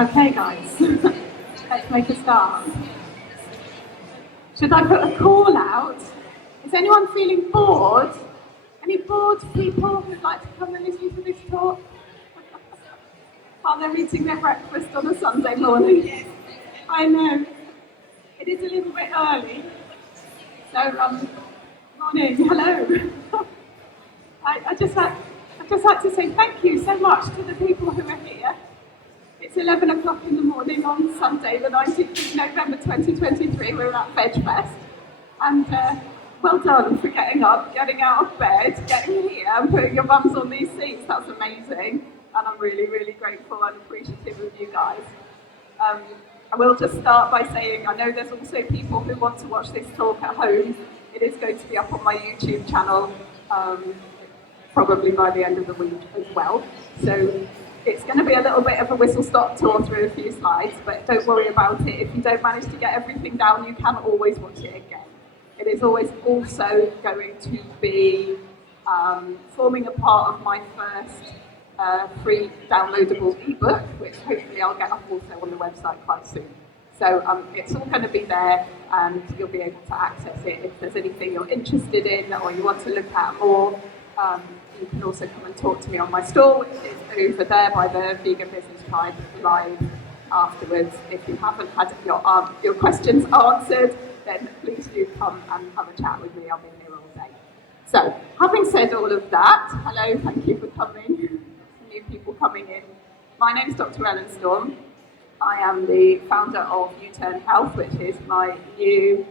Okay, guys, let's make a start. Should I put a call out? Is anyone feeling bored? Any bored people who'd like to come and listen to this talk? While they're eating their breakfast on a Sunday morning? I know. It is a little bit early. So, morning, hello. I just had to say thank you so much to the people who are here. It's 11 o'clock in the morning on Sunday, the 19th of November 2023. We're at VegFest. And well done for getting up, getting out of bed, getting here and putting your bums on these seats. That's amazing. And I'm really, really grateful and appreciative of you guys. I will just start by saying I know there's also people who want to watch this talk at home. It is going to be up on my YouTube channel, probably by the end of the week as well. So it's going to be a little bit of a whistle-stop tour through a few slides, but don't worry about it. If you don't manage to get everything down, you can always watch it again. It is always also going to be forming a part of my first free downloadable ebook, which hopefully I'll get up also on the website quite soon. So it's all going to be there, and you'll be able to access it. If there's anything you're interested in or you want to look at more, you can also come and talk to me on my stall, which is over there by the Vegan Business Tribe live afterwards. If you haven't had your questions answered, then please do come and have a chat with me. I'll be here all day. So, having said all of that, hello, thank you for coming. New people coming in. My name is Dr. Ellen Storm. I am the founder of U-Turn Health, which is my new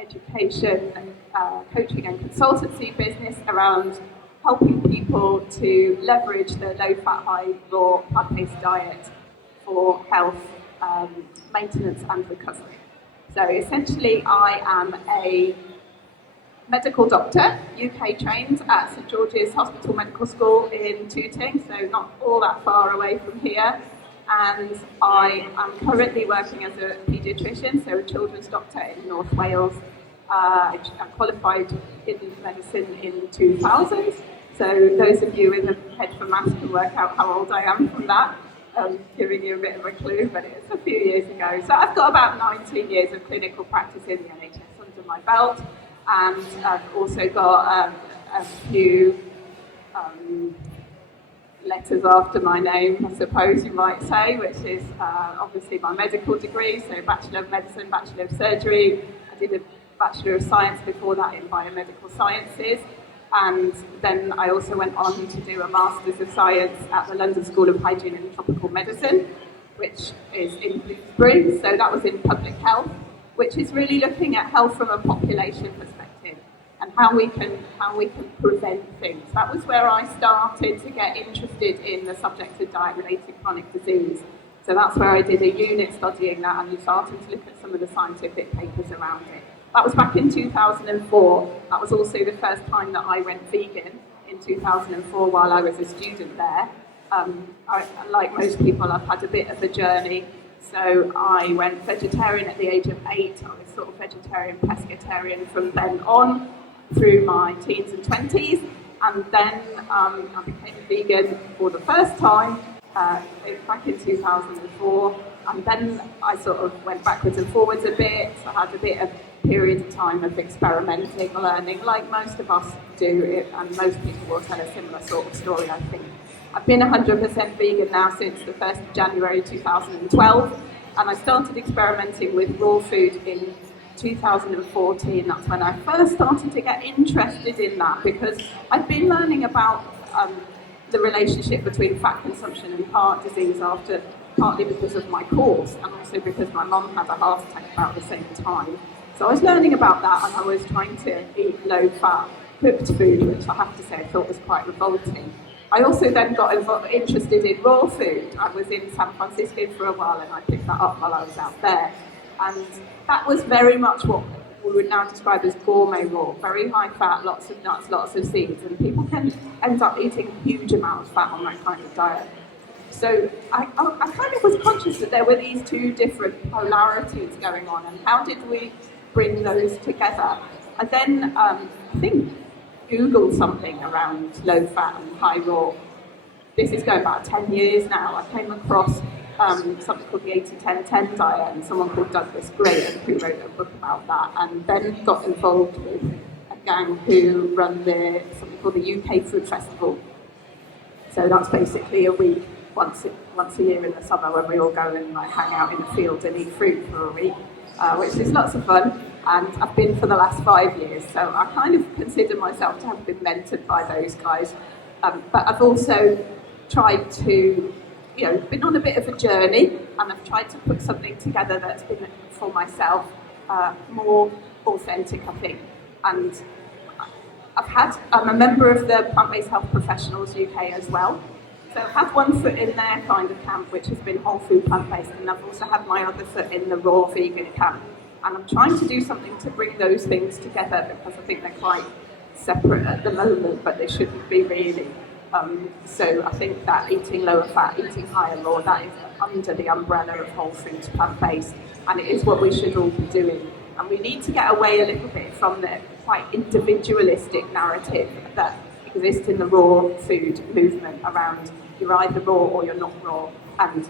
education, coaching and consultancy business around helping people to leverage the low-fat, high-raw, plant-based diet for health, maintenance and recovery. So essentially I am a medical doctor, UK trained at St George's Hospital Medical School in Tooting, so not all that far away from here. And I am currently working as a paediatrician, so a children's doctor in North Wales. I qualified in medicine in 2000. So those of you with a head for maths can work out how old I am from that, giving you a bit of a clue, but it's a few years ago. So I've got about 19 years of clinical practice in the NHS under my belt, and I've also got a few letters after my name, I suppose you might say, which is obviously my medical degree, so Bachelor of Medicine, Bachelor of Surgery. I did a Bachelor of Science before that in Biomedical Sciences. And then I also went on to do a Master's of Science at the London School of Hygiene and Tropical Medicine, which is in Bloomsbury. So that was in public health, which is really looking at health from a population perspective and how we can prevent things. That was where I started to get interested in the subject of diet-related chronic disease. So that's where I did a unit studying that and started to look at some of the scientific papers around it. That was back in 2004. That was also the first time that I went vegan in 2004 while I was a student there. Like most people, I've had a bit of a journey. So I went vegetarian at the age of 8. I was sort of vegetarian, pescatarian from then on through my teens and 20s. And then I became vegan for the first time back in 2004. And then I sort of went backwards and forwards a bit. So I had a bit of period of time of experimenting, learning, like most of us do, and most people will tell a similar sort of story, I think. I've been 100% vegan now since the 1st of January 2012, and I started experimenting with raw food in 2014. That's when I first started to get interested in that, because I've been learning about the relationship between fat consumption and heart disease partly because of my course, and also because my mum had a heart attack about the same time. So I was learning about that, and I was trying to eat low-fat cooked food, which I have to say I thought was quite revolting. I also then got interested in raw food. I was in San Francisco for a while, and I picked that up while I was out there. And that was very much what we would now describe as gourmet raw, very high fat, lots of nuts, lots of seeds, and people can end up eating a huge amount of fat on that kind of diet. So I kind of was conscious that there were these two different polarities going on, and how did we bring those together? I then, I think, Googled something around low fat and high raw. This is going back 10 years now. I came across something called the 80-10-10 diet, and someone called Douglas Graham who wrote a book about that, and then got involved with a gang who run something called the UK Food Festival. So that's basically a week, once a year in the summer, when we all go and like hang out in the field and eat fruit for a week, which is lots of fun. And I've been for the last 5 years, so I kind of consider myself to have been mentored by those guys. But I've also tried to, been on a bit of a journey, and I've tried to put something together that's been, for myself, more authentic, I think. And I'm a member of the Plant-Based Health Professionals UK as well. So I've had one foot in their kind of camp, which has been whole food plant-based, and I've also had my other foot in the raw vegan camp. And I'm trying to do something to bring those things together, because I think they're quite separate at the moment, but they shouldn't be really. So I think that eating lower fat, eating higher raw, that is under the umbrella of whole foods plant-based, and it is what we should all be doing. And we need to get away a little bit from the quite individualistic narrative that exists in the raw food movement around you're either raw or you're not raw, and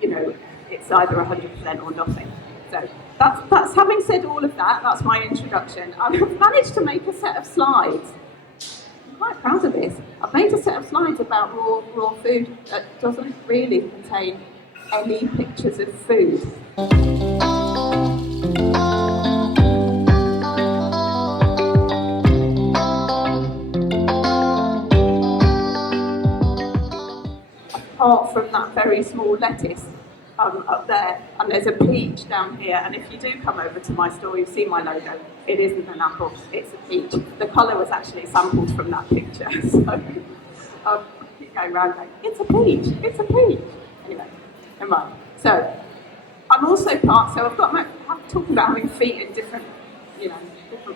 it's either 100% or nothing. So that's having said all of that, that's my introduction. I've managed to make a set of slides. I'm quite proud of this. I've made a set of slides about raw food that doesn't really contain any pictures of food. Apart from that very small lettuce up there, and there's a peach down here, and if you do come over to my store, you've seen my logo. It isn't an apple, it's a peach. The colour was actually sampled from that picture, so keep going around going, it's a peach. Anyway, never mind. So I'm also I've talking about having feet in different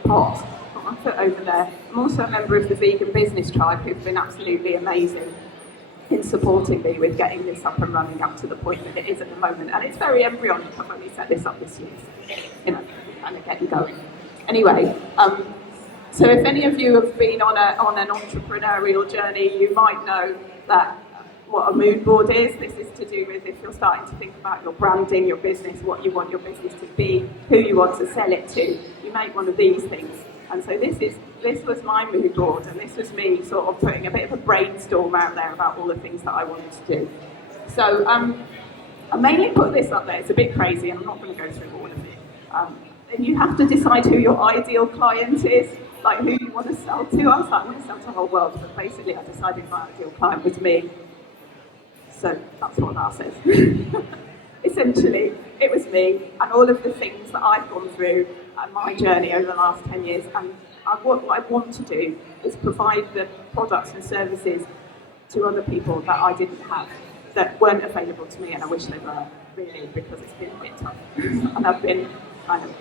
pots. I've got my foot over there. I'm also a member of the Vegan Business Tribe, who've been absolutely amazing in supporting me with getting this up and running up to the point that it is at the moment. And it's very embryonic. I've only set this up this year, so, kind of getting going. Anyway, so if any of you have been on an entrepreneurial journey, you might know that what a mood board is. This is to do with if you're starting to think about your branding, your business, what you want your business to be, who you want to sell it to. You make one of these things. And so this was my mood board, and this was me sort of putting a bit of a brainstorm out there about all the things that I wanted to do. So I mainly put this up there. It's a bit crazy, and I'm not going to go through all of it. And you have to decide who your ideal client is, like who you want to sell to. I was like, I want to sell to the whole world, but basically I decided my ideal client was me. So that's what that says. Essentially, it was me and all of the things that I've gone through and my journey over the last 10 years. And what I want to do is provide the products and services to other people that I didn't have, that weren't available to me, and I wish they were, really, because it's been a bit tough. And I've been kind of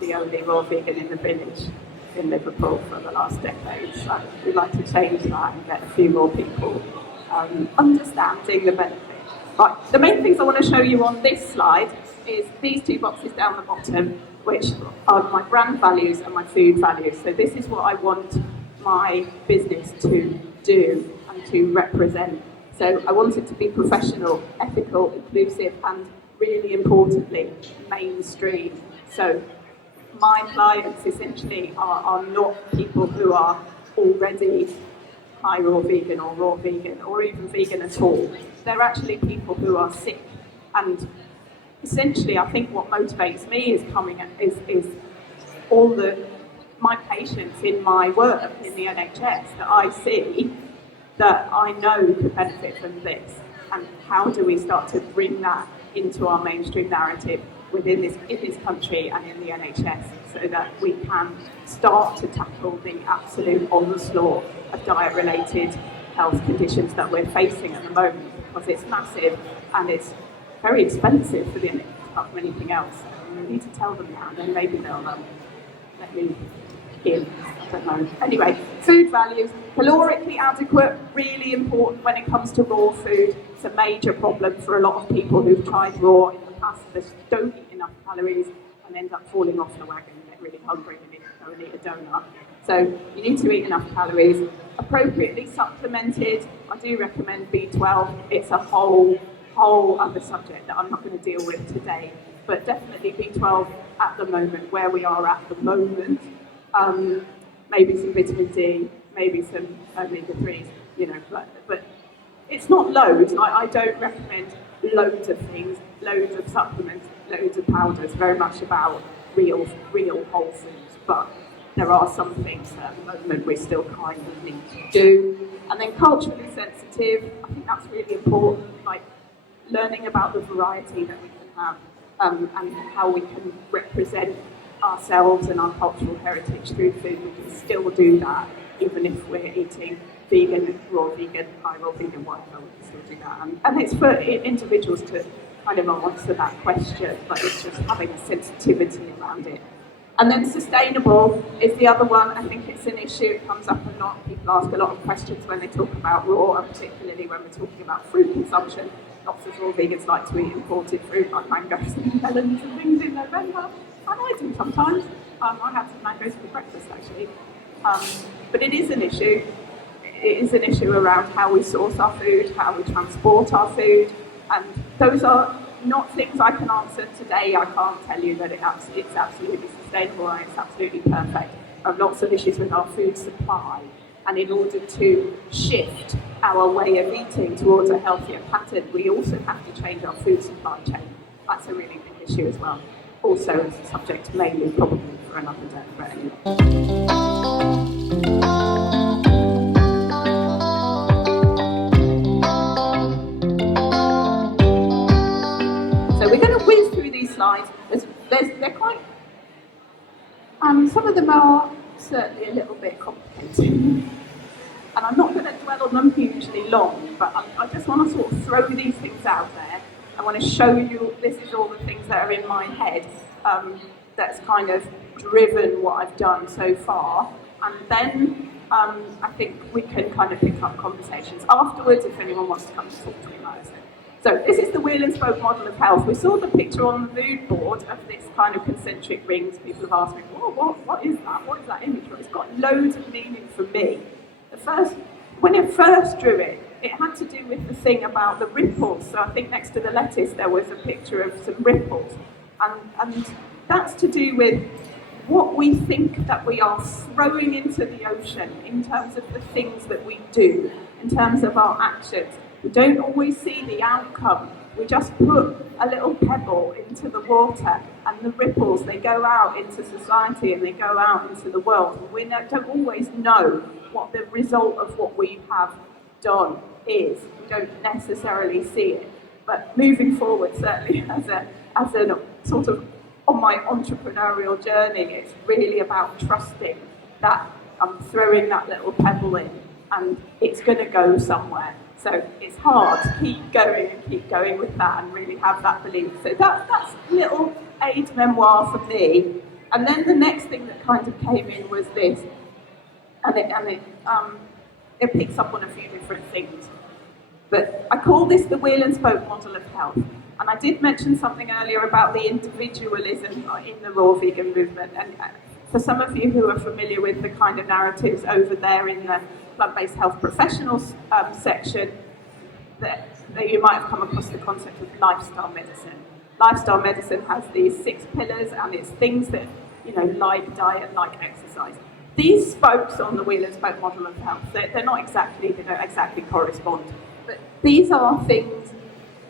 the only raw vegan in the village in Liverpool for the last decade. So we'd like to change that and get a few more people understanding the benefits. Right, the main things I want to show you on this slide is these two boxes down the bottom, which are my brand values and my food values. So this is what I want my business to do and to represent. So I want it to be professional, ethical, inclusive, and really importantly, mainstream. So my clients essentially are not people who are already high raw vegan or even vegan at all. They're actually people who are sick, and essentially I think what motivates me is all my patients in my work in the NHS that I see that I know could benefit from this, and how do we start to bring that into our mainstream narrative in this country and in the NHS, so that we can start to tackle the absolute onslaught of diet-related health conditions that we're facing at the moment, because it's massive and it's very expensive for the NHS apart from anything else. And we need to tell them that, and then maybe they'll let me in. I don't know. Anyway, food values, calorically adequate, really important when it comes to raw food. It's a major problem for a lot of people who've tried raw in the past. They don't eat enough calories and end up falling off the wagon and get really hungry and go and eat a donut. So you need to eat enough calories. Appropriately supplemented. I do recommend B12. It's a whole whole other subject that I'm not going to deal with today. But definitely B12 at the moment, where we are at the moment, maybe some vitamin D, maybe some omega-3s, but it's not loads. I don't recommend loads of things, loads of supplements, loads of powders, very much about real whole foods, but there are some things that at the moment we still kind of need to do. And then culturally sensitive, I think that's really important, like learning about the variety that we can have, and how we can represent ourselves and our cultural heritage through food. We can still do that, even if we're eating vegan, raw vegan, high raw vegan, whatever, we can still do that. And it's for individuals to kind of answer that question, but it's just having a sensitivity around it. And then sustainable is the other one. I think it's an issue, it comes up a lot. People ask a lot of questions when they talk about raw, and particularly when we're talking about fruit consumption. Lots of raw vegans like to eat imported fruit like mangoes and melons and things in November. And I do sometimes. I had some mangoes for breakfast actually. But it is an issue. It is an issue around how we source our food, how we transport our food. And those are not things I can answer today. I can't tell you that it's absolutely sustainable and it's absolutely perfect. I have lots of issues with our food supply. And in order to shift our way of eating towards a healthier pattern, we also have to change our food supply chain. That's a really big issue as well. Also, it's a subject mainly probably for another day. But anyway. So we're going to whiz through these slides. They're quite. Some of them are certainly a little bit complicated. And I'm not going to dwell on them hugely long, but I just want to sort of throw these things out there. I want to show you, this is all the things that are in my head that's kind of driven what I've done so far. And then I think we can kind of pick up conversations afterwards if anyone wants to come and talk to me about it. So this is the wheel and spoke model of health. We saw the picture on the Moodboard of this kind of concentric rings. People have asked me, what is that? What is that image? Well, it's got loads of meaning for me. When I first drew it, it had to do with the thing about the ripples. So I think next to the lettuce there was a picture of some ripples. And that's to do with what we think that we are throwing into the ocean in terms of the things that we do, in terms of our actions. We don't always see the outcome. We just put a little pebble into the water, and the ripples, they go out into society and they go out into the world. We don't always know what the result of what we have done is. We don't necessarily see it. But moving forward, certainly as a sort of on my entrepreneurial journey, it's really about trusting that I'm throwing that little pebble in and it's going to go somewhere. So it's hard to keep going with that and really have that belief. So that's a little aid memoir for me. And then the next thing that kind of came in was this, and it picks up on a few different things. But I call this the wheel and spoke model of health. And I did mention something earlier about the individualism in the raw vegan movement. And for some of you who are familiar with the kind of narratives over there in the plant-based health professionals section, that you might have come across the concept of lifestyle medicine. Lifestyle medicine has these 6 pillars, and it's things that, like diet, like exercise. These spokes on the wheel and spoke model of health, they don't exactly correspond. But these are things,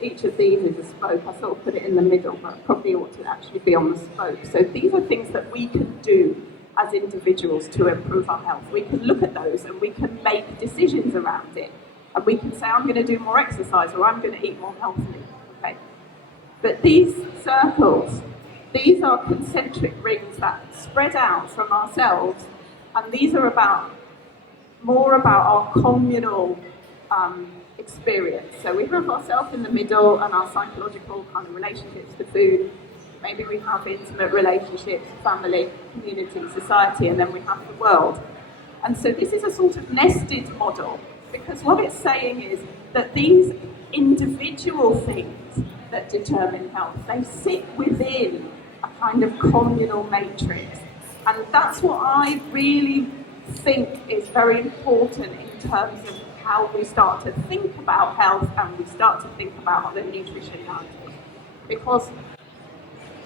each of these is a spoke. I sort of put it in the middle, but probably ought to actually be on the spoke. So these are things that we can do as individuals to improve our health. We can look at those and we can make decisions around it. And we can say, I'm going to do more exercise or I'm going to eat more healthily. Okay? But these circles, these are concentric rings that spread out from ourselves, and these are more about our communal experience. So we have ourselves in the middle and our psychological kind of relationships to food. Maybe we have intimate relationships, family, community, society, and then we have the world. And so this is a sort of nested model, because what it's saying is that these individual things that determine health, they sit within a kind of communal matrix. And that's what I really think is very important in terms of how we start to think about health and we start to think about the nutrition narrative. Because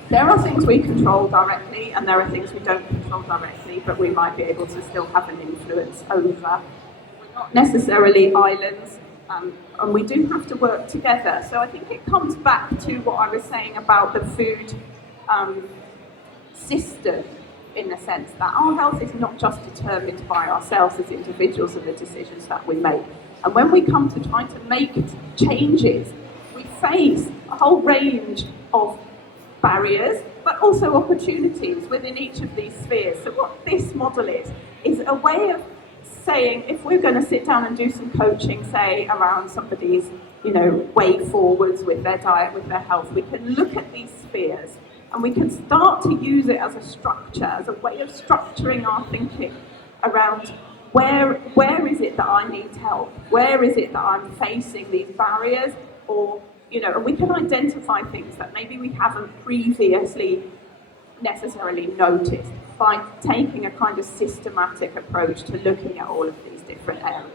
there are things we control directly and there are things we don't control directly, but we might be able to still have an influence over. We're not necessarily islands, and we do have to work together. So I think it comes back to what I was saying about the food system, in the sense that our health is not just determined by ourselves as individuals and the decisions that we make. And when we come to try to make changes, we face a whole range of barriers, but also opportunities within each of these spheres. So what this model is a way of saying, if we're going to sit down and do some coaching, say, around somebody's, way forwards with their diet, with their health, we can look at these spheres and we can start to use it as a structure, as a way of structuring our thinking around where is it that I need help? Where is it that I'm facing these barriers? Or, and we can identify things that maybe we haven't previously necessarily noticed by taking a kind of systematic approach to looking at all of these different areas.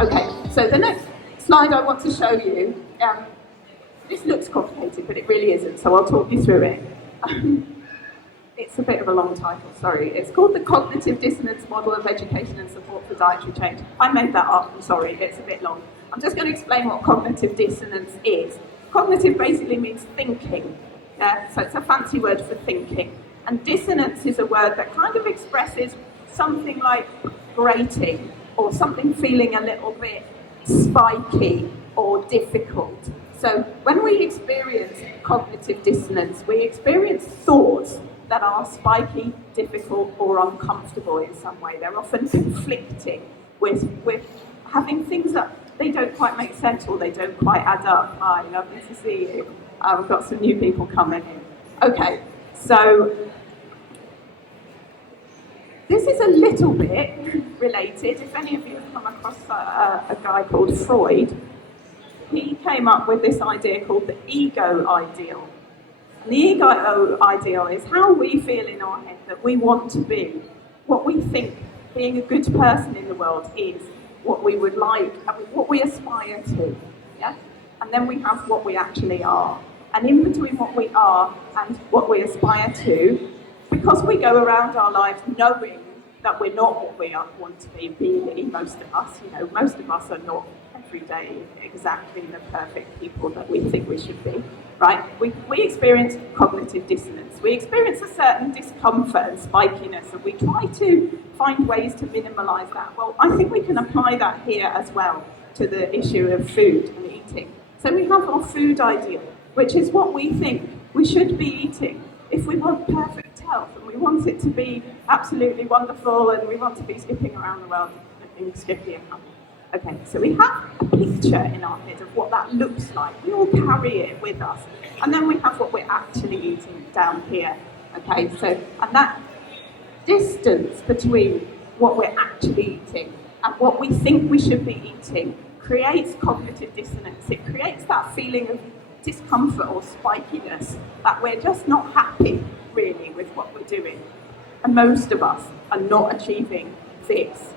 Okay, so the next slide I want to show you, this looks complicated, but it really isn't, so I'll talk you through it. It's a bit of a long title, sorry. It's called the Cognitive Dissonance Model of Education and Support for Dietary Change. I made that up, I'm sorry, it's a bit long. I'm just going to explain what cognitive dissonance is. Cognitive basically means thinking, so it's a fancy word for thinking. And dissonance is a word that kind of expresses something like grating, or something feeling a little bit spiky or difficult. So when we experience cognitive dissonance, we experience thoughts that are spiky, difficult, or uncomfortable in some way. They're often conflicting with having things that they don't quite make sense or they don't quite add up. Hi, lovely to see you. We've got some new people coming in. Okay, so this is a little bit related. If any of you have come across a guy called Freud, he came up with this idea called the ego ideal. And the ego ideal is how we feel in our head that we want to be, what we think being a good person in the world is, what we would like, what we aspire to. Yeah? And then we have what we actually are. And in between what we are and what we aspire to, because we go around our lives knowing that we're not what we want to be, really, most of us, most of us are not every day exactly the perfect people that we think we should be, right? We experience cognitive dissonance. We experience a certain discomfort and spikiness, and we try to find ways to minimalise that. Well, I think we can apply that here as well to the issue of food and eating. So we have our food ideal, which is what we think we should be eating if we want perfect health, and we want it to be absolutely wonderful, and we want to be skipping around the world looking skippy and happy. Okay, so we have a picture in our head of what that looks like. We all carry it with us. And then we have what we're actually eating down here. Okay, so, and that distance between what we're actually eating and what we think we should be eating creates cognitive dissonance. It creates that feeling of discomfort or spikiness, that we're just not happy, really, with what we're doing. And most of us are not achieving this.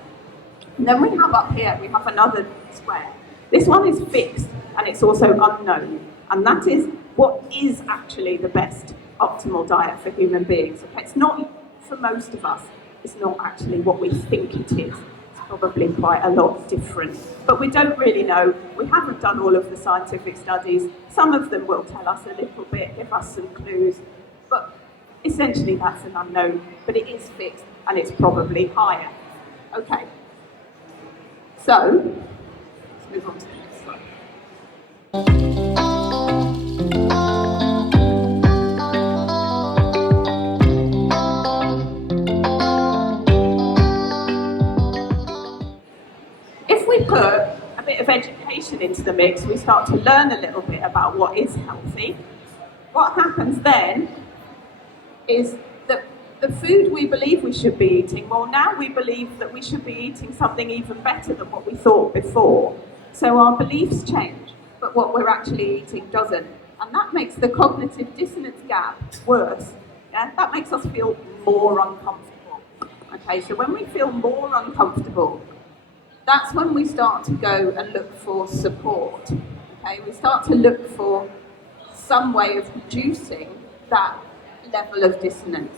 And then we have up here, we have another square. This one is fixed, and it's also unknown. And that is what is actually the best optimal diet for human beings. Okay? It's not, for most of us, it's not actually what we think it is. It's probably quite a lot different. But we don't really know. We haven't done all of the scientific studies. Some of them will tell us a little bit, give us some clues. But essentially that's an unknown. But it is fixed, and it's probably higher. Okay. So, let's move on to the next slide. If we put a bit of education into the mix, we start to learn a little bit about what is healthy. What happens then is that the food we believe we should be eating, well, now we believe that we should be eating something even better than what we thought before. So our beliefs change, but what we're actually eating doesn't. And that makes the cognitive dissonance gap worse. Yeah? That makes us feel more uncomfortable. Okay, so when we feel more uncomfortable, that's when we start to go and look for support. Okay, we start to look for some way of reducing that level of dissonance.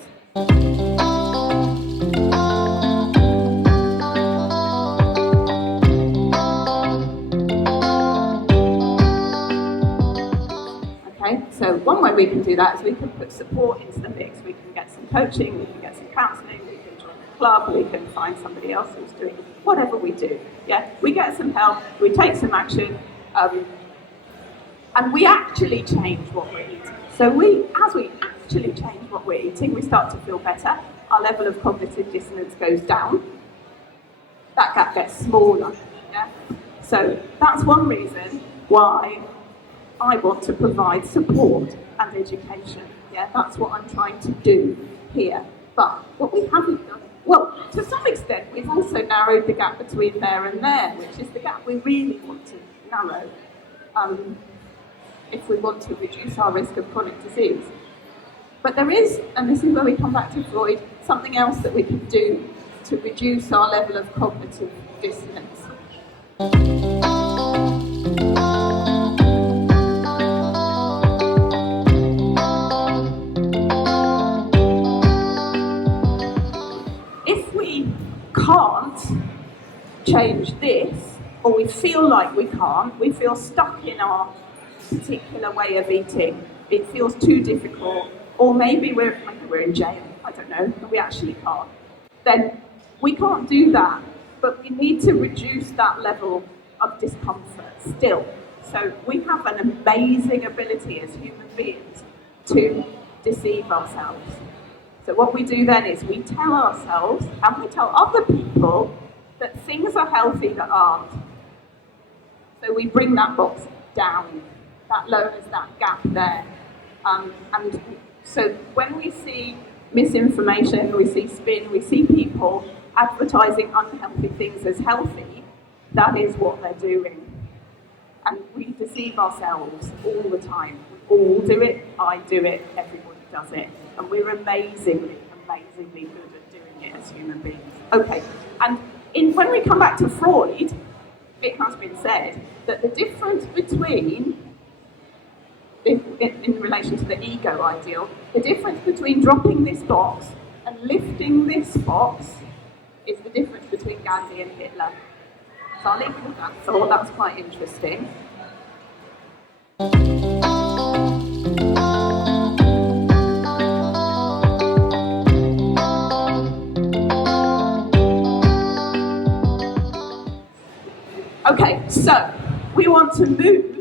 Okay, so one way we can do that is we can put support into the mix. We can get some coaching, we can get some counselling, we can join a club, we can find somebody else who's doing whatever we do. Yeah, we get some help, we take some action, and we actually change what we're eating. So as we actually change what we're eating, we start to feel better. Our level of cognitive dissonance goes down. That gap gets smaller. Yeah? So that's one reason why I want to provide support and education. Yeah, that's what I'm trying to do here. But what we haven't done, well, to some extent, we've also narrowed the gap between there and there, which is the gap we really want to narrow if we want to reduce our risk of chronic disease. But there is, and this is where we come back to Freud, something else that we can do to reduce our level of cognitive dissonance. If we can't change this, or we feel like we can't, we feel stuck in our particular way of eating, it feels too difficult, or maybe we're in jail, I don't know, but we actually can't, then we can't do that, but we need to reduce that level of discomfort still. So we have an amazing ability as human beings to deceive ourselves. So what we do then is we tell ourselves, and we tell other people, that things are healthy that aren't. So we bring that box down. That lowers that gap there. And so when we see misinformation, we see spin, we see people advertising unhealthy things as healthy, that is what they're doing. And we deceive ourselves all the time. We all do it, I do it, everybody does it. And we're amazingly good at doing it as human beings. Okay, and when we come back to Freud, it has been said that the difference between, in relation to the ego ideal, the difference between dropping this box and lifting this box is the difference between Gandhi and Hitler. So I'll leave you with that. So I thought that was quite interesting. Okay, so we want to move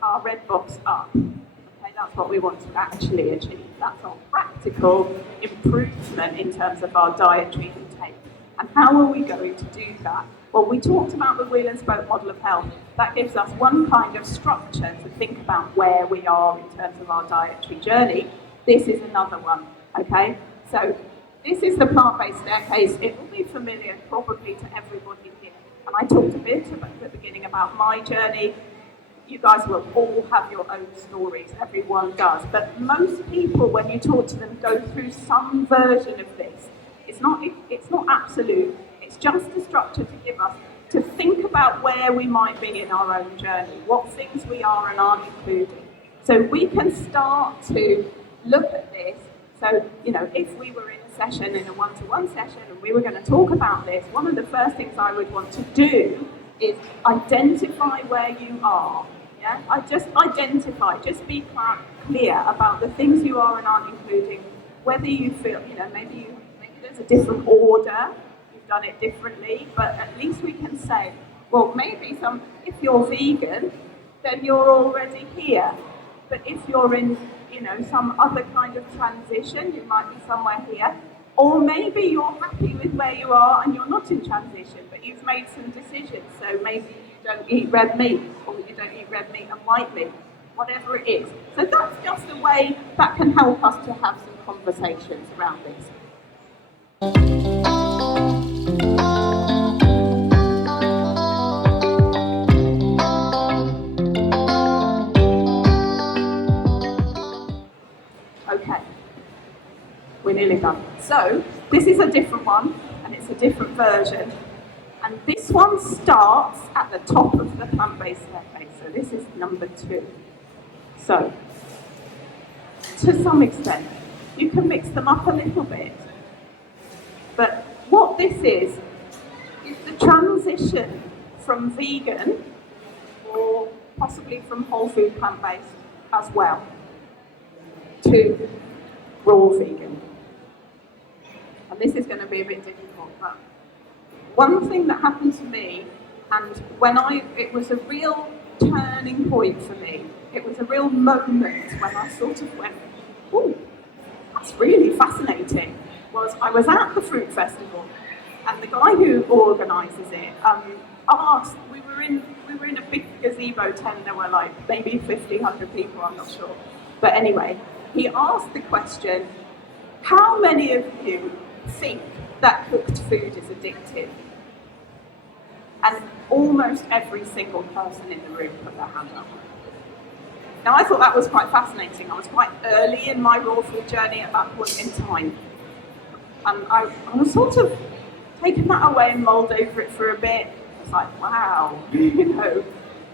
our red box up. Okay, that's what we want to actually achieve. That's our practical improvement in terms of our dietary intake. And how are we going to do that? Well, we talked about the wheel and spoke model of health. That gives us one kind of structure to think about where we are in terms of our dietary journey. This is another one, okay? So this is the plant-based staircase. It will be familiar probably to everybody here. And I talked a bit at the beginning about my journey. You guys will all have your own stories, everyone does. But most people, when you talk to them, go through some version of this. It's not absolute. It's just a structure to give us to think about where we might be in our own journey, what things we are and aren't including. So we can start to look at this. So, if we were in a session, in a one-to-one session, and we were going to talk about this, one of the first things I would want to do is identify where you are. Yeah, I just identify, just be clear about the things you are and aren't including, whether you feel, maybe there's a different order, you've done it differently, but at least we can say, well, maybe if you're vegan, then you're already here. But if you're in, some other kind of transition, you might be somewhere here. Or maybe you're happy with where you are and you're not in transition, but you've made some decisions. So maybe you don't eat red meat, or you don't eat red meat and white meat, whatever it is. So that's just a way that can help us to have some conversations around this. So this is a different one, and it's a different version. And this one starts at the top of the plant-based cafe. So this is number 2. So, to some extent, you can mix them up a little bit. But what this is the transition from vegan, or possibly from whole food plant-based as well, to raw vegan. And this is going to be a bit difficult, but one thing that happened to me, and it was a real turning point for me, it was a real moment when I sort of went, oh, that's really fascinating, was I was at the fruit festival, and the guy who organises it asked, we were in a big gazebo tent, there were like maybe 50, 100 people, I'm not sure. But anyway, he asked the question, how many of you think that cooked food is addictive? And almost every single person in the room put their hand up. Now I thought that was quite fascinating. I was quite early in my raw food journey at that point in time. And I was sort of taking that away and mulled over it for a bit. It's like, wow,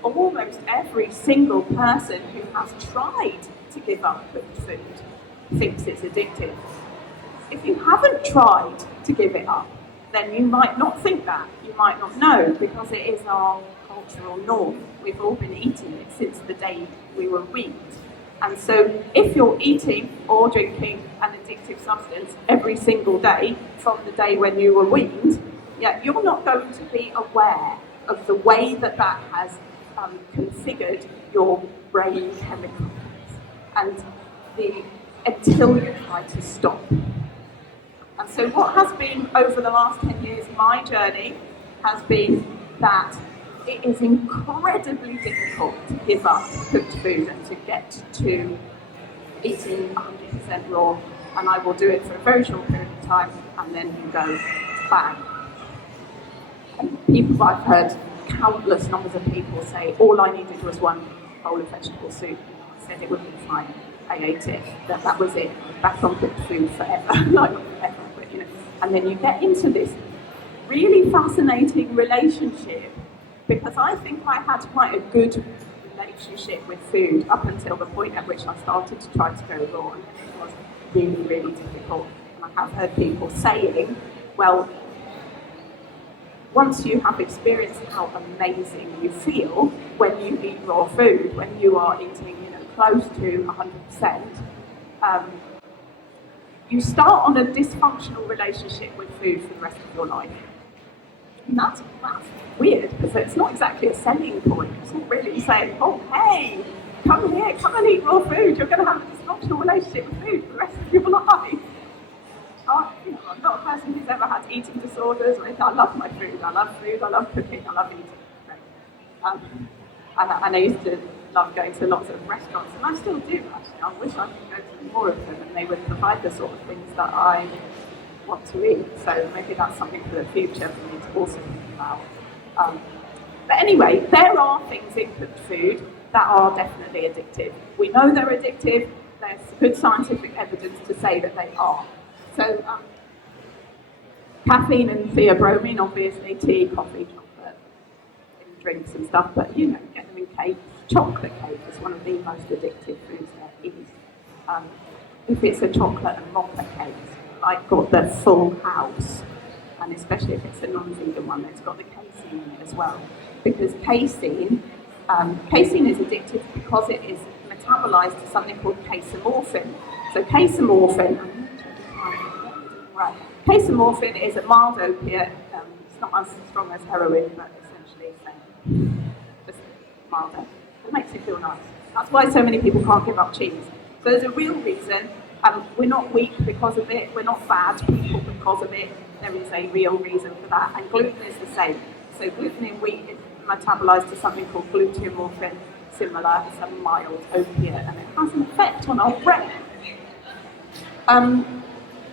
almost every single person who has tried to give up cooked food thinks it's addictive. If you haven't tried to give it up, then you might not think that. You might not know, because it is our cultural norm. We've all been eating it since the day we were weaned. And so if you're eating or drinking an addictive substance every single day from the day when you were weaned, you're not going to be aware of the way that has configured your brain chemicals until you try to stop. And so what has been over the last 10 years, my journey has been that it is incredibly difficult to give up cooked food and to get to eating 100% raw. And I will do it for a very short period of time, and then you go bang. And I've heard countless numbers of people say, all I needed was one bowl of vegetable soup. I said it would be fine. I ate it. That was it. Back on cooked food forever. Not forever, but And then you get into this really fascinating relationship, because I think I had quite a good relationship with food up until the point at which I started to try to go raw, and it was really, really difficult. And I have heard people saying, well, once you have experienced how amazing you feel when you eat raw food, when you are eating close to 100%, you start on a dysfunctional relationship with food for the rest of your life. And that's weird, because it's not exactly a selling point. It's not really saying, oh, hey, come here, come and eat raw food. You're going to have a dysfunctional relationship with food for the rest of your life. I'm not a person who's ever had eating disorders or anything. I love my food, I love cooking, I love eating. And I used to love going to lots of restaurants, and I still do actually. I wish I could go to more of them and they would provide the sort of things that I want to eat. So maybe that's something for the future for me to also think about. But anyway, there are things in cooked food that are definitely addictive. We know they're addictive. There's good scientific evidence to say that they are. So caffeine and theobromine, obviously, tea, coffee, chocolate, in drinks and stuff, but get them in cakes. Chocolate cake is one of the most addictive foods there is. If it's a chocolate and mocha cake, I've got the full house, and especially if it's a non-vegan one, it's got the casein in it as well. Because casein is addictive because it is metabolized to something called casomorphin. So casomorphin is a mild opiate. It's not as strong as heroin, but essentially just milder. It makes you feel nice. That's why so many people can't give up cheese. So there's a real reason. We're not weak because of it. We're not bad people because of it. There is a real reason for that. And gluten is the same. So gluten in wheat is metabolized to something called gluteomorphin, similar. It's a mild opiate, and it has an effect on our brain.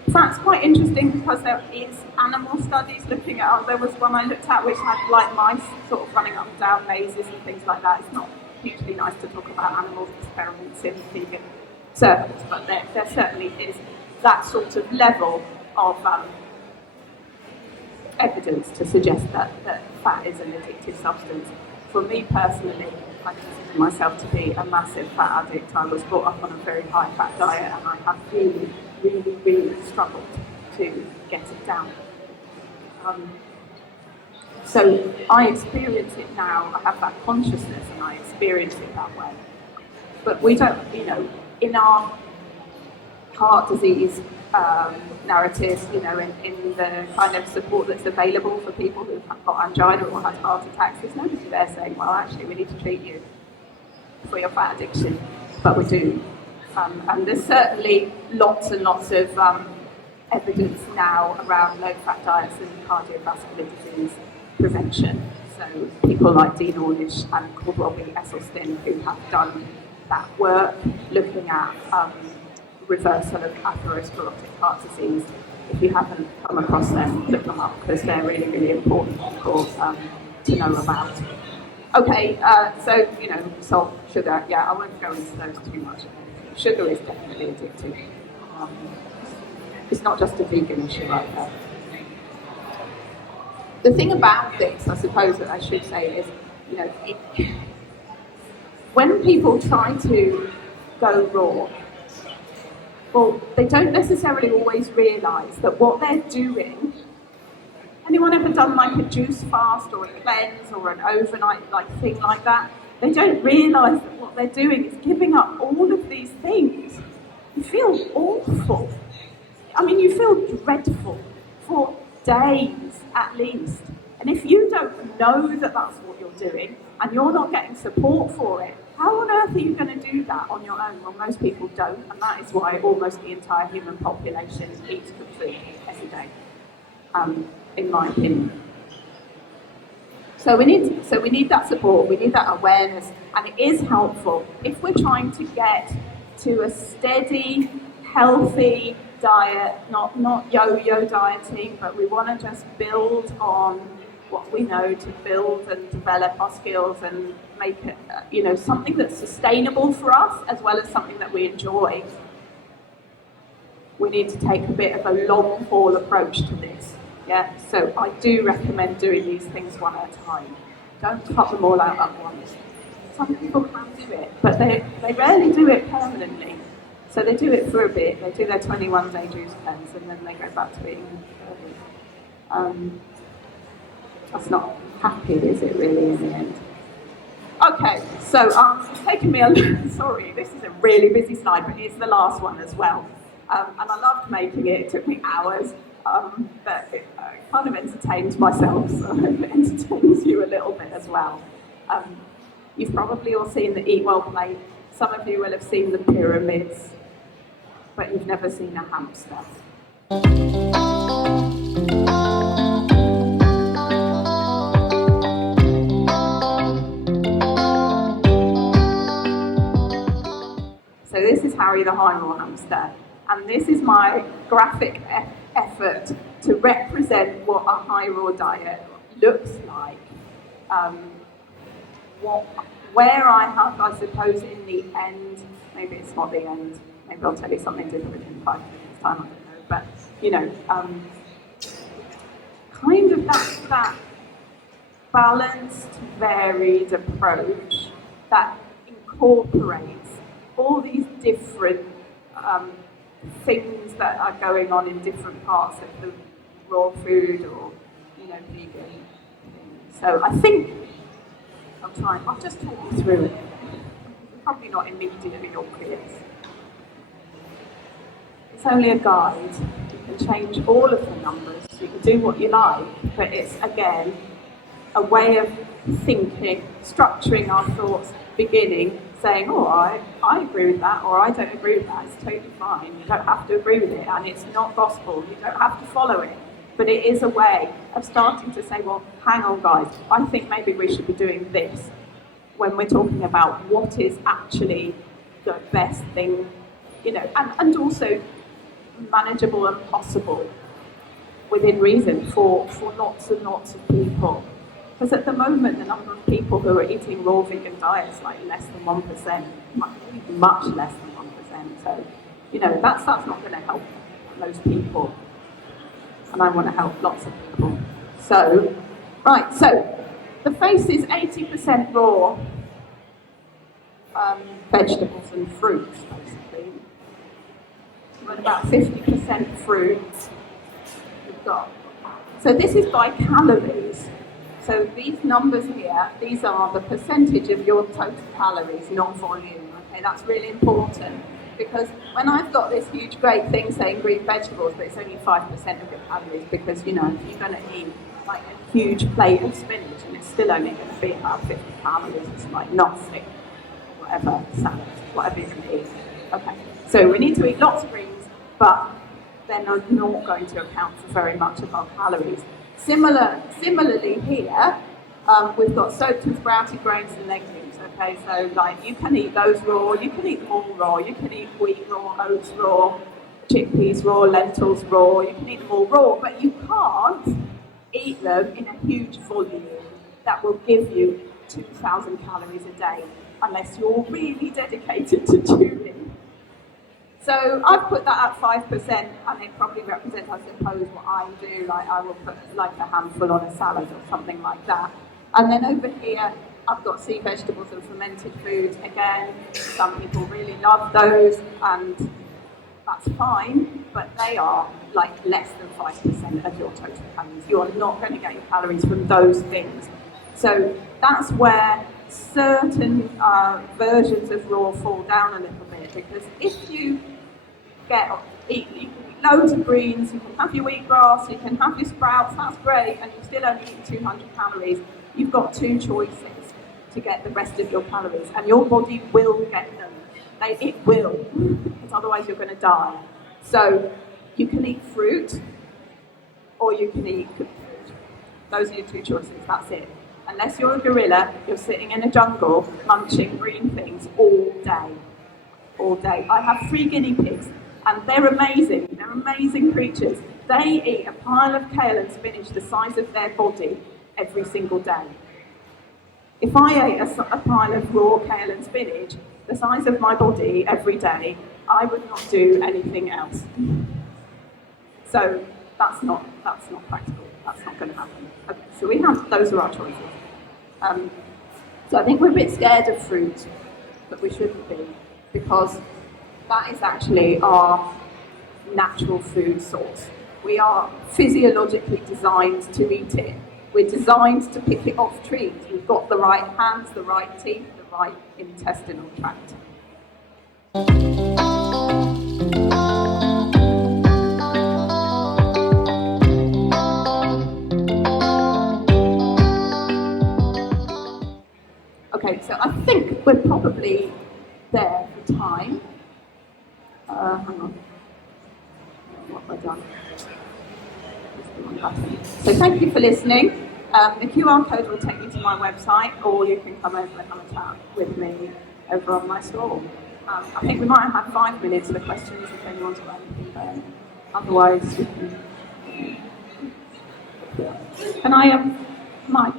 That's quite interesting because there is animal studies looking at. There was one I looked at which had like mice sort of running up and down mazes and things like that. It's not hugely nice to talk about animals experiments in vegan circles, but there certainly is that sort of level of evidence to suggest that fat is an addictive substance. For me personally, I consider myself to be a massive fat addict. I was brought up on a very high fat diet and I have really struggled to get it down. So I experience it now, I have that consciousness and I experience it that way. But we don't, in our heart disease narratives, in the kind of support that's available for people who've got angina or had heart attacks, there's nobody there saying, well, actually, we need to treat you for your fat addiction, but we do. And there's certainly lots and lots of evidence now around low-fat diets and cardiovascular disease prevention. So people like Dean Ornish and Robbie Esselstyn, who have done that work looking at reversal of atherosclerotic heart disease. If you haven't come across them, look them up because they're really important people to know about. Okay, so salt, sugar, I won't go into those too much. Sugar is definitely addictive. It's not just a vegan issue right there. The thing about this, I suppose that I should say is, when people try to go raw, well, they don't necessarily always realise that what they're doing. Anyone ever done like a juice fast or a cleanse or an overnight thing like that? They don't realise that what they're doing is giving up all of these things. You feel awful. I mean, you feel dreadful for days at least. And if you don't know that that's what you're doing and you're not getting support for it, how on earth are you going to do that on your own? Well, most people don't, and that is why almost the entire human population eats good food every day, in my opinion. So we need that support, we need that awareness, and it is helpful if we're trying to get to a steady, healthy diet, not yo-yo dieting, but we want to just build on what we know to build and develop our skills and make it, something that's sustainable for us as well as something that we enjoy. We need to take a bit of a long haul approach to this. Yeah, so I do recommend doing these things one at a time. Don't cut them all out at once. Some people can do it, but they rarely do it permanently. So they do it for a bit, they do their 21-day juice cleanse, and then they go back to eating early. That's not happy, is it really, in the end? Okay, so it's taken me sorry, this is a really busy slide, but it's the last one as well. And I loved making it took me hours, but it kind of entertained myself, so I hope it entertains you a little bit as well. You've probably all seen the Eat Well plate. Some of you will have seen the pyramids, but you've never seen a hamster. So this is Harry the Hyrule hamster, and this is my graphic effort to represent what a high-raw diet looks like. Where I have, I suppose, in the end, maybe it's not the end, maybe I'll tell you something different in 5 minutes' time, I don't know, but, kind of that balanced, varied approach that incorporates all these different things that are going on in different parts of the raw food or, vegan things. So I think I'll just talk you through it. Probably not immediately obvious. It's only a guide. You can change all of the numbers. You can do what you like, but it's, again, a way of thinking, structuring our thoughts, beginning, saying, I agree with that, or I don't agree with that. It's totally fine. You don't have to agree with it, and it's not gospel. You don't have to follow it. But it is a way of starting to say, well, hang on, guys, I think maybe we should be doing this when we're talking about what is actually the best thing, and also manageable and possible within reason for lots and lots of people. Because at the moment, the number of people who are eating raw vegan diets is like less than 1%, much less than 1%. So, that's not going to help most people. and I want to help lots of people. So, right, so the face is 80% raw vegetables and fruits, basically. We've got about 50% fruit. We've got. So this is by calories. So these numbers here, these are the percentage of your total calories, not volume. Okay, that's really important because when I've got this huge great thing saying green vegetables, but it's only 5% of your calories because, you know, if you're going to eat like a huge plate of spinach and it's still only going to be about 50 calories, it's like nothing. Whatever, salad, whatever you can eat. Okay, so we need to eat lots of greens, but they're not going to account for very much of our calories. Similarly here, we've got soaked and sprouted grains and legumes. Okay, so like you can eat those raw, you can eat them all raw, you can eat wheat raw, oats raw, chickpeas raw, lentils raw, you can eat them all raw, but you can't eat them in a huge volume that will give you 2,000 calories a day unless you're really dedicated to tuning. So I've put that at 5%, and it probably represents, I suppose, what I do. Like I will put like a handful on a salad or something like that. And then over here, I've got sea vegetables and fermented foods. Again, some people really love those, and that's fine, but they are like less than 5% of your total calories. You are not going to get your calories from those things. So that's where certain versions of raw fall down a little bit, because if you eat loads of greens, you can have your wheatgrass, you can have your sprouts, that's great, and you still only eat 200 calories, you've got two choices to get the rest of your calories, and your body will get them. It will, because otherwise you're going to die. So you can eat fruit, or you can eat cooked food. Those are your two choices, that's it. Unless you're a gorilla, you're sitting in a jungle munching green things all day. All day. I have 3 guinea pigs, and they're amazing. They're amazing creatures. They eat a pile of kale and spinach the size of their body every single day. If I ate a pile of raw kale and spinach the size of my body every day, I would not do anything else. So that's not practical. That's not going to happen. Okay, so those are our choices. So I think we're a bit scared of fruit, but we shouldn't be, because that is actually our natural food source. We are physiologically designed to eat it. We're designed to pick it off trees. We've got the right hands, the right teeth, the right intestinal tract. Okay, so I think we're probably there for time. Hang on. What have I done? So thank you for listening. The QR code will take you to my website, or you can come over and have a chat with me over on my stall. I think we might have 5 minutes for questions if anyone's got anything there. Otherwise, you can I Mike?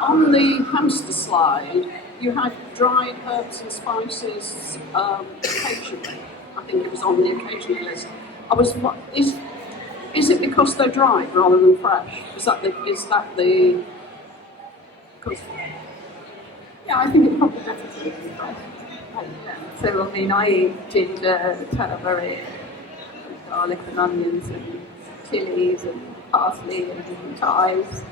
On the hamster slide, you had dried herbs and spices occasionally. I think it was on the occasional list. Is it because they're dried rather than fresh? Is that the? Yeah, I think it's probably better to eat fresh. So I mean, I eat ginger, turmeric, garlic and onions and chilies and parsley and chives.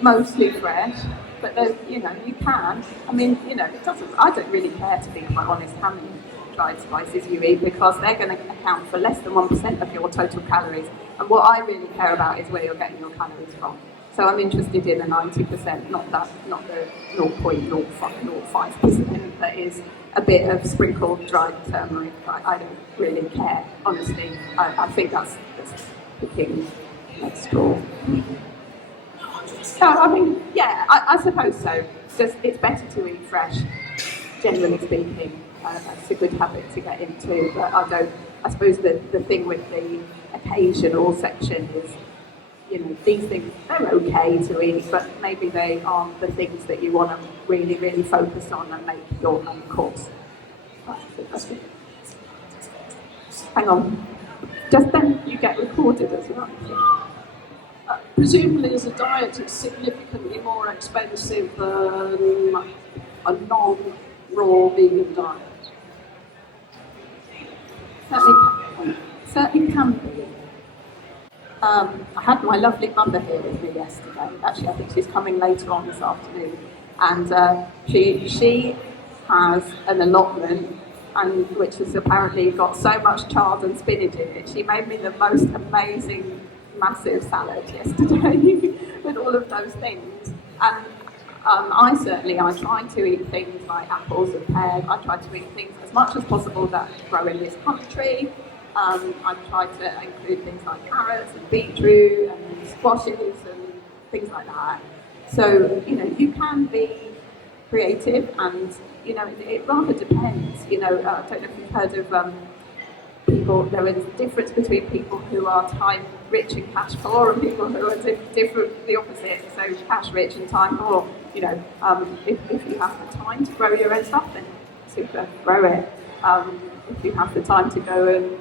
Mostly fresh, but you can. I mean, it doesn't. I don't really care, to be quite honest, how many dried spices you eat, because they're going to account for less than 1% of your total calories. And what I really care about is where you're getting your calories from. So I'm interested in the 90%, not the 0.05% that is a bit of sprinkled dried turmeric. I don't really care, honestly. I think that's picking at straw. So, I mean, yeah, I suppose so. It's better to eat fresh, generally speaking. That's a good habit to get into. But I suppose the thing with the occasional section is, these things, they're okay to eat, but maybe they aren't the things that you want to really, really focus on and make your own course. Hang on. just then you get recorded as well. Presumably as a diet it's significantly more expensive than a non-raw vegan diet. Certainly can be. I had my lovely mother here with me yesterday. Actually, I think she's coming later on this afternoon. And she has an allotment, and which has apparently got so much chard and spinach in it. She made me the most amazing, massive salad yesterday with all of those things. And I try to eat things like apples and pears. I try to eat things as much as possible that grow in this country. I try to include things like carrots and beetroot and squashes and things like that. So, you can be creative, and, it rather depends. I don't know if you've heard of people, there is a difference between people who are time rich and cash poor and people who are different, the opposite, so cash rich and time poor. If you have the time to grow your own stuff, then super, grow it. If you have the time to go and,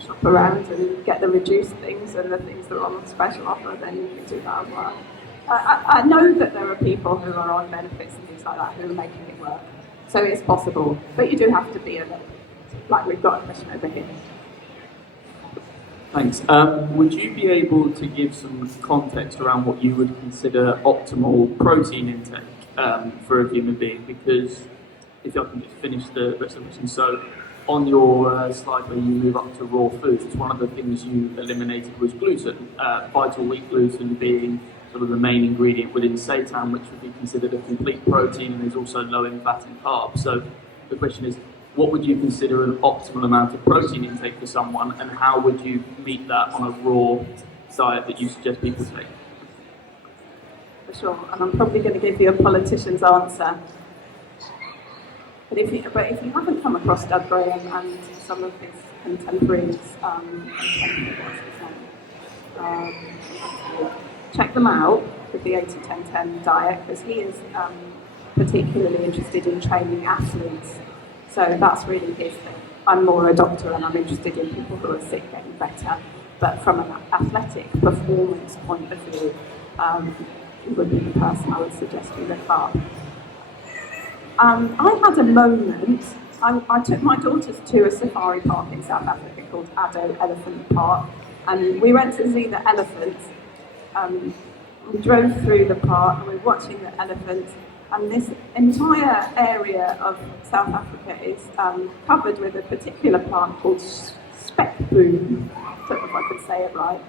shop around and get the reduced things and the things that are on special offer, then you can do that as well. I know that there are people who are on benefits and things like that who are making it work. So it's possible, but you do have to be a little, like we've got a question over here. Thanks. Would you be able to give some context around what you would consider optimal protein intake for a human being? Because if I can just finish the rest of the question. So on your slide where you move up to raw foods, one of the things you eliminated was gluten, vital wheat gluten being sort of the main ingredient within seitan, which would be considered a complete protein, and is also low in fat and carbs. So the question is, what would you consider an optimal amount of protein intake for someone, and how would you meet that on a raw diet that you suggest people take? For sure, and I'm probably going to give you a politician's answer. But if you haven't come across Doug Graham and some of his contemporaries, check them out with the 80-10-10 diet, because he is particularly interested in training athletes. So that's really his thing. I'm more a doctor and I'm interested in people who are sick getting better. But from an athletic performance point of view, he would be the person I would suggest you look up. I had a moment. I took my daughters to a safari park in South Africa called Addo Elephant Park, and we went to see the elephants. We drove through the park and we were watching the elephants, and this entire area of South Africa is covered with a particular plant called speckbroom. I don't know if I could say it right.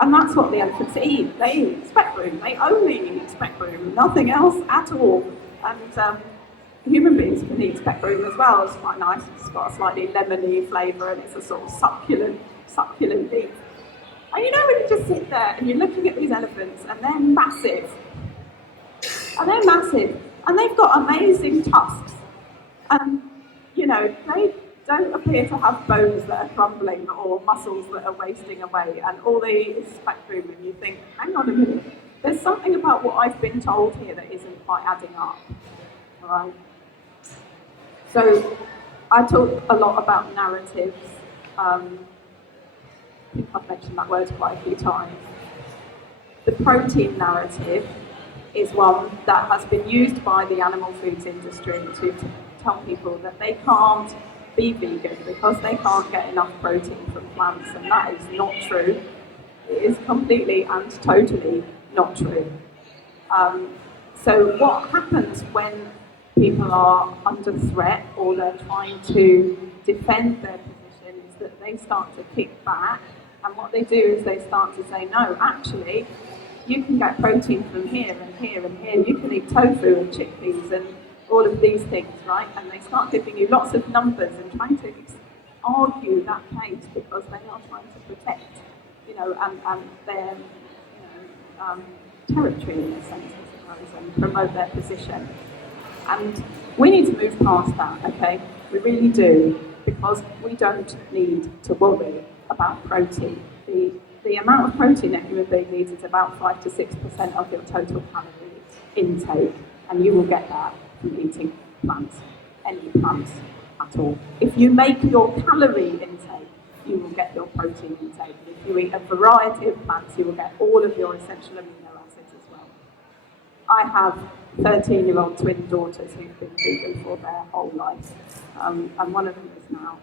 And that's what the elephants eat. They eat speckbroom. They only eat speckbroom, nothing else at all. And human beings can eat speckbroom as well. It's quite nice. It's got a slightly lemony flavour, and it's a sort of succulent leaf. And when you just sit there and you're looking at these elephants, and they're massive. And they've got amazing tusks. And, they don't appear to have bones that are crumbling or muscles that are wasting away. And all they eat is speckbroom, and you think, hang on a minute. There's something about what I've been told here that isn't quite adding up, all right? So I talk a lot about narratives. I think I've mentioned that word quite a few times. The protein narrative is one that has been used by the animal foods industry to tell people that they can't be vegan because they can't get enough protein from plants, and that is not true. It is completely and totally not true. So what happens when people are under threat or they're trying to defend their position is that they start to kick back, and what they do is they start to say, no, actually, you can get protein from here and here and here. You can eat tofu and chickpeas and all of these things, right? And they start giving you lots of numbers and trying to argue that case because they are trying to protect, and their, territory in a sense, I suppose, and promote their position. And we need to move past that, okay? We really do, because we don't need to worry about protein. The amount of protein a human being needs is about 5 to 6% of your total calorie intake, and you will get that from eating plants, any plants at all. If you make your calorie intake you will get your protein intake. If you eat a variety of plants, you will get all of your essential amino acids as well. I have 13-year-old twin daughters who've been vegan for their whole life, and one of them is now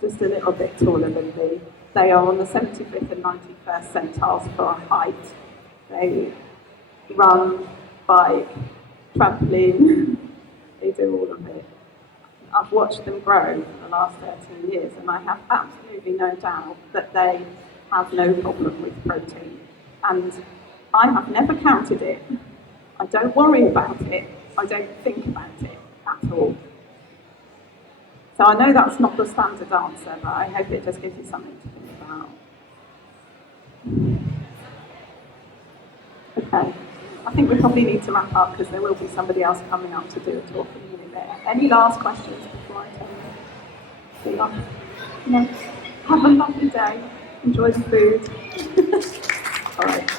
just a little bit taller than me. They are on the 75th and 91st centiles for height. They run, bike, trampoline, they do all of it. I've watched them grow for the last 13 years, and I have absolutely no doubt that they have no problem with protein. And I have never counted it. I don't worry about it. I don't think about it at all. So I know that's not the standard answer, but I hope it just gives you something to think about. Okay, I think we probably need to wrap up because there will be somebody else coming up to do a talk in a minute there. Any last questions before I turn it off? No. Have a lovely day. Enjoy the food. All right.